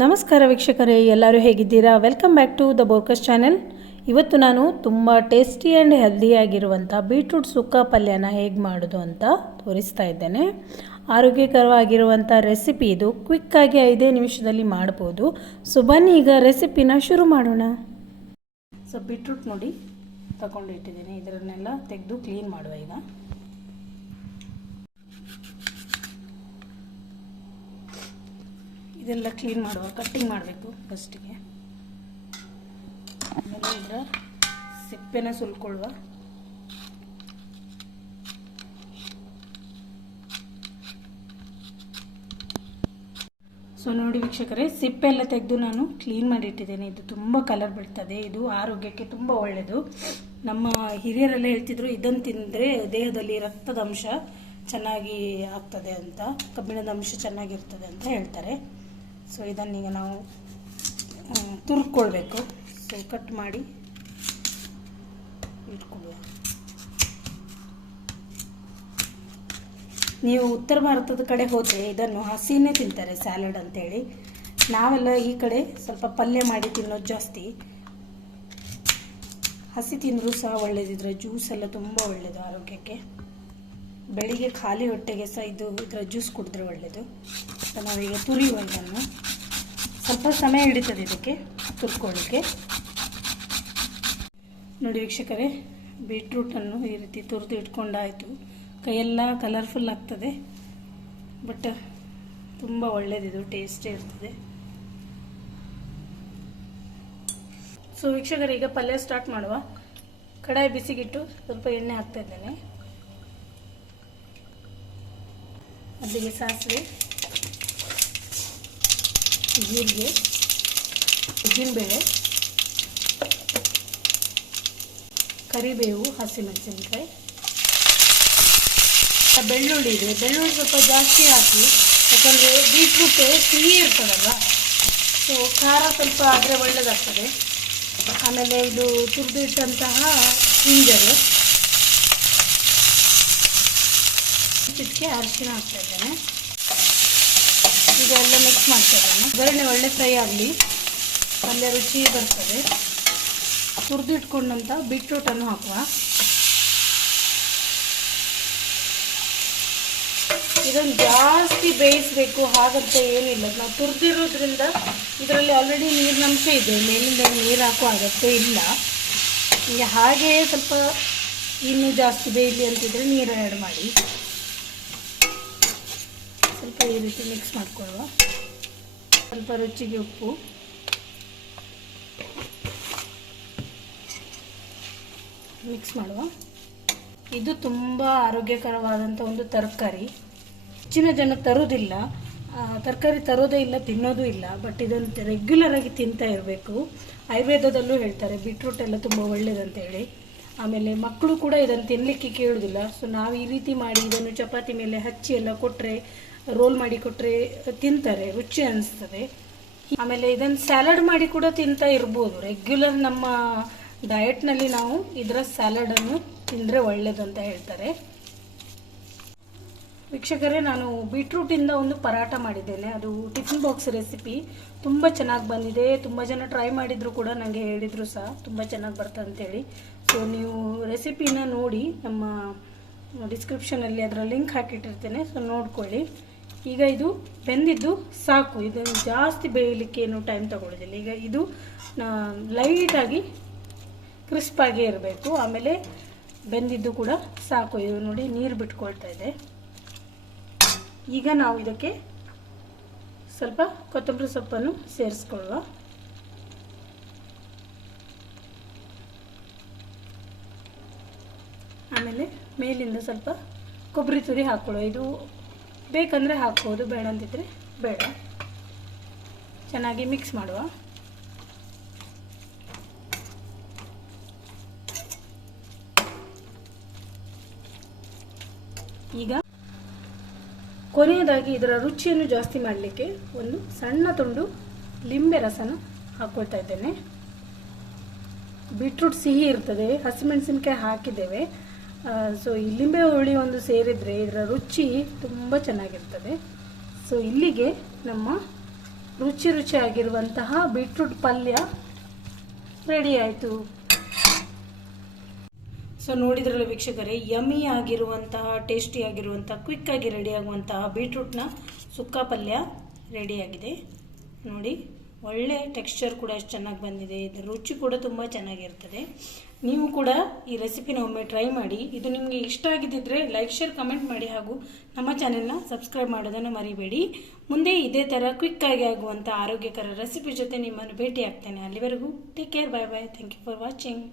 ನಮಸ್ಕಾರ ವೀಕ್ಷಕರೇ, ಎಲ್ಲರೂ ಹೇಗಿದ್ದೀರಾ? ವೆಲ್ಕಮ್ ಬ್ಯಾಕ್ ಟು ದ ಬೋರ್ಕಸ್ ಚಾನೆಲ್ ಇವತ್ತು ನಾನು ತುಂಬ ಟೇಸ್ಟಿ ಆ್ಯಂಡ್ ಹೆಲ್ದಿಯಾಗಿರುವಂಥ ಬೀಟ್ರೂಟ್ ಸುಕ್ಕ ಪಲ್ಯನ ಹೇಗೆ ಮಾಡೋದು ಅಂತ ತೋರಿಸ್ತಾ ಇದ್ದೇನೆ. ಆರೋಗ್ಯಕರವಾಗಿರುವಂಥ ರೆಸಿಪಿ ಇದು. ಕ್ವಿಕ್ಕಾಗಿ ಐದೇ ನಿಮಿಷದಲ್ಲಿ ಮಾಡ್ಬೋದು. ಸೊ ಬನ್ನಿ ಈಗ ರೆಸಿಪಿನ ಶುರು ಮಾಡೋಣ. ಸೊ ಬೀಟ್ರೂಟ್ ನೋಡಿ ತಗೊಂಡಿಟ್ಟಿದ್ದೀನಿ. ಇದರನ್ನೆಲ್ಲ ತೆಗೆದು ಕ್ಲೀನ್ ಮಾಡುವ ಈಗ. ಇದೆಲ್ಲ ಕ್ಲೀನ್ ಮಾಡುವ ಕಟ್ಟಿಂಗ್ ಮಾಡಬೇಕು ಫಸ್ಟಿಗೆ ಆಮೇಲೆ ಇದರ ಸಿಪ್ಪೆನ ಸುಲ್ಕೊಳ್ಳುವ ಸೊ ನೋಡಿ ವೀಕ್ಷಕರೇ ಸಿಪ್ಪೆ ಎಲ್ಲ ತೆಗೆದು ನಾನು ಕ್ಲೀನ್ ಮಾಡಿ ಇಟ್ಟಿದ್ದೇನೆ ಇದು ತುಂಬ ಕಲರ್ ಬಿಡ್ತದೆ ಇದು ಆರೋಗ್ಯಕ್ಕೆ ತುಂಬ ಒಳ್ಳೆಯದು ನಮ್ಮ ಹಿರಿಯರೆಲ್ಲ ಹೇಳ್ತಿದ್ರು ಇದನ್ನು ತಿಂದರೆ ದೇಹದಲ್ಲಿ ರಕ್ತದ ಅಂಶ ಚೆನ್ನಾಗಿ ಆಗ್ತದೆ ಅಂತ, ಕಬ್ಬಿಣದ ಅಂಶ ಚೆನ್ನಾಗಿರ್ತದೆ ಅಂತ ಹೇಳ್ತಾರೆ. ಸೊ ಇದನ್ನೀಗ ನಾವು ತುರ್ಕೊಳ್ಬೇಕು. ಸೊ ಕಟ್ ಮಾಡಿ ಇಟ್ಕೊಳ್ಳುವ ನೀವು ಉತ್ತರ ಭಾರತದ ಕಡೆ ಹೋದರೆ ಇದನ್ನು ಹಸಿನೇ ತಿಂತಾರೆ ಸ್ಯಾಲಡ್ ಅಂತೇಳಿ. ನಾವೆಲ್ಲ ಈ ಕಡೆ ಸ್ವಲ್ಪ ಪಲ್ಯ ಮಾಡಿ ತಿನ್ನೋದು ಜಾಸ್ತಿ. ಹಸಿ ತಿಂದರೂ ಸಹ ಒಳ್ಳೆಯದಿದ್ರೆ ಜ್ಯೂಸ್ ಎಲ್ಲ ತುಂಬ ಒಳ್ಳೆಯದು ಆರೋಗ್ಯಕ್ಕೆ. ಬೆಳಿಗ್ಗೆ ಖಾಲಿ ಹೊಟ್ಟೆಗೆ ಸಹ ಇದು, ಇದರ ಜ್ಯೂಸ್ ಕುಡಿದ್ರೆ ಒಳ್ಳೆಯದು ಸೊ ನಾವೀಗ ತುರಿಯುವ ಇದನ್ನು. ಸ್ವಲ್ಪ ಸಮಯ ಹಿಡಿತದೆ ಇದಕ್ಕೆ, ತುರ್ಕೊಳ್ಳಿಕ್ಕೆ. ನೋಡಿ ವೀಕ್ಷಕರೇ ಬೀಟ್ರೂಟನ್ನು ಈ ರೀತಿ ತುರಿದು ಇಟ್ಕೊಂಡಾಯಿತು. ಕೈಯೆಲ್ಲ ಕಲರ್ಫುಲ್ ಆಗ್ತದೆ ಬಟ್ ತುಂಬ ಒಳ್ಳೆಯದಿದು ಟೇಸ್ಟೇ ಇರ್ತದೆ. ಸೊ ವೀಕ್ಷಕರೇ, ಈಗ ಪಲ್ಯ ಸ್ಟಾರ್ಟ್ ಮಾಡುವ. ಕಡಾಯಿ ಬಿಸಿಗಿಟ್ಟು ಸ್ವಲ್ಪ ಎಣ್ಣೆ ಹಾಕ್ತಾ ಇದ್ದೇನೆ. ಅಲ್ಲಿಗೆ ಸಾಸಿವೆ, ಜೀರಿಗೆ, ಉದ್ದಿನಬೇಳೆ, ಕರಿಬೇವು, ಹಸಿಮೆಣಸಿನ್ಕಾಯಿ. ಬೆಳ್ಳುಳ್ಳಿ ಇದೆ. ಬೆಳ್ಳುಳ್ಳಿ ಸ್ವಲ್ಪ ಜಾಸ್ತಿ ಹಾಕಿ, ಯಾಕಂದರೆ ಬೀಟ್ರೂಟ್ ಸಿಹಿ ಇರ್ತದಲ್ಲ ಸೊ ಖಾರ ಸ್ವಲ್ಪ ಆದರೆ ಒಳ್ಳೆಯದಾಗ್ತದೆ ಆಮೇಲೆ ಇದು ತುರಿದು ಇಟ್ಟಂತಹ ಚಿಟಿಕೆ ಅರಿಶಿನ ಹಾಕ್ತಾ ಇದ್ದೇನೆ. ಇದೆಲ್ಲ ಮಿಕ್ಸ್ ಮಾಡ್ತಾ ಇದ್ದೇನೆ. ಒಗ್ಗರಣೆ ಒಳ್ಳೆ ಫ್ರೈ ಆಗಲಿ, ಪಲ್ಯ ರುಚಿ ಬರ್ತದೆ. ಹುರಿದು ಇಟ್ಕೊಂಡಂಥ ಬೀಟ್ರೂಟನ್ನು ಹಾಕುವ. ಇದೊಂದು ಜಾಸ್ತಿ ಬೇಯಿಸಬೇಕು, ಹಾಗಂತ ಏನಿಲ್ಲ. ನಾವು ತುರಿದಿರೋದ್ರಿಂದ ಇದರಲ್ಲಿ ಆಲ್ರೆಡಿ ನೀರಿನಂಶ ಇದೆ. ಮೇಲಿಂದ ನೀರು ಹಾಕುವ ಅಗತ್ಯ ಇಲ್ಲ. ಹಾಗೆ ಸ್ವಲ್ಪ ಇನ್ನೂ ಜಾಸ್ತಿ ಬೇಯಲಿ ಅಂತಿದ್ರೆ ನೀರು ಆ್ಯಡ್ ಮಾಡಿ. ಈ ರೀತಿ ಮಿಕ್ಸ್ ಮಾಡ್ಕೊಳ್ಳುವ. ಸ್ವಲ್ಪ ರುಚಿಗೆ ಉಪ್ಪು. ಮಿಕ್ಸ್ ಮಾಡುವ. ಇದು ತುಂಬ ಆರೋಗ್ಯಕರವಾದಂಥ ಒಂದು ತರಕಾರಿ. ಹೆಚ್ಚಿನ ಜನ ತರೋದಿಲ್ಲ. ತರಕಾರಿ ತರೋದೇ ಇಲ್ಲ, ತಿನ್ನೋದು ಇಲ್ಲ. ಬಟ್ ಇದನ್ನು ರೆಗ್ಯುಲರ್ ಆಗಿ ತಿಂತಾ ಇರಬೇಕು. ಆಯುರ್ವೇದದಲ್ಲೂ ಹೇಳ್ತಾರೆ ಬೀಟ್ರೂಟ್ ಎಲ್ಲ ತುಂಬ ಒಳ್ಳೇದಂತೇಳಿ ಆಮೇಲೆ ಮಕ್ಕಳು ಕೂಡ ಇದನ್ನು ತಿನ್ನಲಿಕ್ಕೆ ಕೇಳೋದಿಲ್ಲ. ಸೊ ನಾವು ಈ ರೀತಿ ಮಾಡಿ ಇದನ್ನು ಚಪಾತಿ ಮೇಲೆ ಹಚ್ಚಿ ಎಲ್ಲ ಕೊಟ್ಟರೆ ರೋಲ್ ಮಾಡಿ ಕೊಟ್ಟರೆ ತಿಂತಾರೆ, ರುಚಿ ಅನಿಸ್ತದೆ. ಆಮೇಲೆ ಇದನ್ನು ಸ್ಯಾಲಡ್ ಮಾಡಿ ಕೂಡ ತಿಂತಾ ಇರ್ಬೋದು. ರೆಗ್ಯುಲರ್ ನಮ್ಮ ಡಯಟ್ನಲ್ಲಿ ನಾವು ಇದರ ಸ್ಯಾಲಡನ್ನು ತಿಂದರೆ ಒಳ್ಳೆಯದಂತ ಹೇಳ್ತಾರೆ. ವೀಕ್ಷಕರೇ, ನಾನು ಬೀಟ್ರೂಟಿಂದ ಒಂದು ಪರಾಟ ಮಾಡಿದ್ದೇನೆ. ಅದು ಟಿಫಿನ್ ಬಾಕ್ಸ್ ರೆಸಿಪಿ ತುಂಬ ಚೆನ್ನಾಗಿ ಬಂದಿದೆ. ತುಂಬ ಜನ ಟ್ರೈ ಮಾಡಿದ್ರು ಕೂಡ ನನಗೆ ಹೇಳಿದರು ಸಹ. ತುಂಬ ಚೆನ್ನಾಗಿ ಬರ್ತದೆ ಅಂತೇಳಿ. ಸೊ ನೀವು ರೆಸಿಪಿನ ನೋಡಿ, ನಮ್ಮ ಡಿಸ್ಕ್ರಿಪ್ಷನಲ್ಲಿ ಅದರ ಲಿಂಕ್ ಹಾಕಿಟ್ಟಿರ್ತೇನೆ. ಸೊ ನೋಡ್ಕೊಳ್ಳಿ. ಈಗ ಇದು ಬೆಂದಿದ್ದು ಸಾಕು. ಇದನ್ನು ಜಾಸ್ತಿ ಬೇಯಲಿಕ್ಕೆ ಏನು ಟೈಮ್ ತಗೊಳ್ಳೋದಿಲ್ಲ ಈಗ ಇದು ಲೈಟಾಗಿ ಕ್ರಿಸ್ಪಾಗೇ ಇರಬೇಕು. ಆಮೇಲೆ ಬೆಂದಿದ್ದು ಕೂಡ ಸಾಕು. ಇದು ನೋಡಿ ನೀರು ಬಿಟ್ಕೊಳ್ತಾ ಇದೆ. ಈಗ ನಾವು ಇದಕ್ಕೆ ಸ್ವಲ್ಪ ಕೊತ್ತಂಬರಿ ಸೊಪ್ಪನ್ನು ಸೇರಿಸ್ಕೊಳ್ಳುವ. ಆಮೇಲೆ ಮೇಲಿಂದ ಸ್ವಲ್ಪ ಕೊಬ್ಬರಿ ತುರಿ ಹಾಕ್ಕೊಳ್ಳುವ ಇದು ಬೇಕಂದರೆ ಹಾಕ್ಬೋದು, ಬೇಡ ಅಂತಿದ್ರೆ ಬೇಡ. ಚೆನ್ನಾಗಿ ಮಿಕ್ಸ್ ಮಾಡುವ. ಈಗ ಕೊನೆಯದಾಗಿ ಇದರ ರುಚಿಯನ್ನು ಜಾಸ್ತಿ ಮಾಡಲಿಕ್ಕೆ ಒಂದು ಸಣ್ಣ ತುಂಡು ಲಿಂಬೆ ರಸನ ಹಾಕ್ಕೊಳ್ತಾ ಇದ್ದೇನೆ. ಬೀಟ್ರೂಟ್ ಸಿಹಿ ಇರ್ತದೆ, ಹಸಿಮೆಣಸಿನ್ಕಾಯಿ ಹಾಕಿದ್ದೇವೆ. ಸೊ ಇಲ್ಲಿಂಬೆ ಲಿಂಬೆ ಹುಳಿ ಒಂದು ಸೇರಿದರೆ ಇದರ ರುಚಿ ತುಂಬ ಚೆನ್ನಾಗಿರ್ತದೆ. ಸೊ ಇಲ್ಲಿಗೆ ನಮ್ಮ ರುಚಿ ರುಚಿಯಾಗಿರುವಂತಹ ಬೀಟ್ರೂಟ್ ಪಲ್ಯ ರೆಡಿ ಆಯಿತು. ಸೊ ನೋಡಿದ್ರಲ್ಲ ವೀಕ್ಷಕರೇ ಯಮ್ಮಿ ಆಗಿರುವಂತಹ ಟೇಸ್ಟಿ ಆಗಿರುವಂತಹ ಕ್ವಿಕ್ ಆಗಿ ರೆಡಿ ಆಗುವಂತಹ ಬೀಟ್ರೂಟ್ನ ಸುಕ್ಕ ಪಲ್ಯ ರೆಡಿಯಾಗಿದೆ ನೋಡಿ, ಒಳ್ಳೆ ಟೆಕ್ಸ್ಚರ್ ಕೂಡ ಎಷ್ಟು ಚೆನ್ನಾಗಿ ಬಂದಿದೆ. ಇದರ ರುಚಿ ಕೂಡ ತುಂಬ ಚೆನ್ನಾಗಿರ್ತದೆ. ನೀವು ಕೂಡ ಈ ರೆಸಿಪಿನ ಒಮ್ಮೆ ಟ್ರೈ ಮಾಡಿ. ಇದು ನಿಮಗೆ ಇಷ್ಟ ಆಗಿದ್ದಿದ್ರೆ ಲೈಕ್, ಶೇರ್, ಕಮೆಂಟ್ ಮಾಡಿ ಹಾಗೂ ನಮ್ಮ ಚಾನೆಲ್ನ ಸಬ್ಸ್ಕ್ರೈಬ್ ಮಾಡೋದನ್ನು ಮರಿಬೇಡಿ. ಮುಂದೆ ಇದೇ ಥರ ಕ್ವಿಕ್ ಆಗಿ ಆಗುವಂಥ ಆರೋಗ್ಯಕರ ರೆಸಿಪಿ ಜೊತೆ ನಿಮ್ಮನ್ನು ಭೇಟಿ ಆಗ್ತೇನೆ ಅಲ್ಲಿವರೆಗೂ take care bye bye thank you for watching